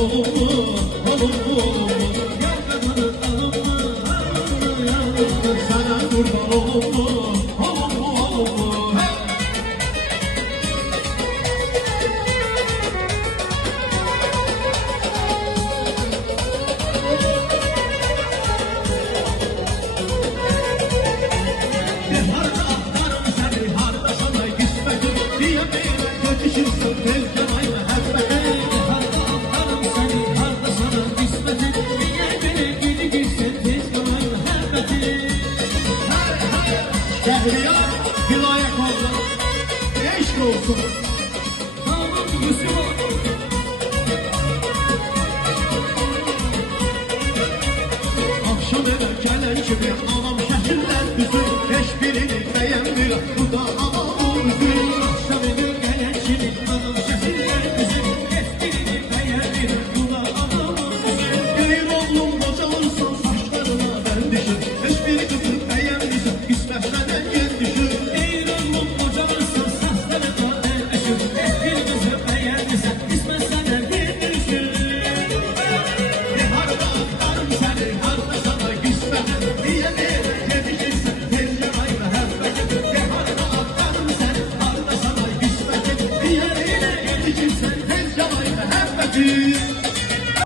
olur mu? Olur mu, olur mu? Gel kadının alın mı? Sana kurban olur mu? Olur mu, olur mu? Harda atlarım seni, harda sana gitmedim diye böyle götüşürsün tezcan ayna hezbete. Harda atlarım seni, harda sana gitmedim diye böyle gideceksin tezcan ayna hezbete. Şehriyar vilayet oldu, eşk olsun. Kanun Müslüman. Akşam eve gelen kimi anam şehirler düzü, hiçbirini beğenmir bu da anamın üzü. Akşam eve gelen kimi anam şehirler düzü, hiçbirini beğenmir bu da anamın üzü. Ey oğlum kocalırsan saçlarına ben düşür, hiçbir kızı beğenmirsen İsmet senden gel düşür. Ey oğlum kocalırsan saçlarına ben düşür, hiçbir kızı beğenmirsen İsmet senden gel düşür. Harda atlarım seni, harda sana gitmedim diye böyle gideceksin tezcan ayna hezbete. Harda atlarım seni, harda sana gitmedim diye böyle gideceksin tezcan ayna hezbete.